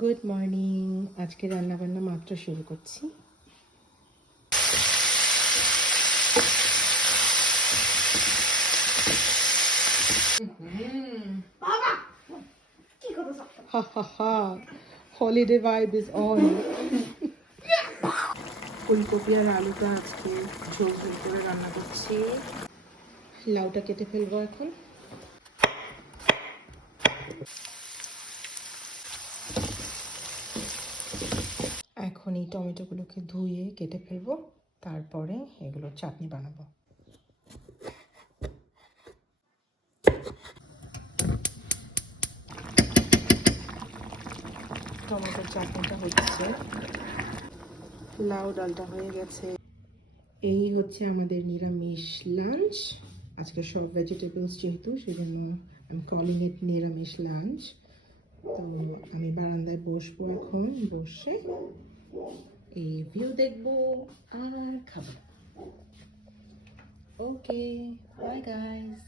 Good morning. আজকে রান্নাবান্না মাত্র শুরু করছি। হা হা হা, হলিডে ভাইব ইজ অন। ফুলকপি আর আলুটা আজকে ঝোল ঝোল করে রান্না করছি। লাউটা কেটে ফেলবো এখন। এখন এই টমেটোগুলোকে ধুয়ে কেটে ফেলবো, তারপরে এগুলো চাটনি বানাবো। টমেটোর চাটনিটা হচ্ছে, লাউ ডালটা হয়ে গেছে। এই হচ্ছে আমাদের নিরামিষ লাঞ্চ। আজকে সব ভেজিটেবলস যেহেতু, সেজন্য আমি কলিং ইট নিরামিষ লাঞ্চ। তো আমি বারান্দায় বসবো এখন, বসে এই ভিউ দেখবো আর খাবো। ওকে, বাই গাইস।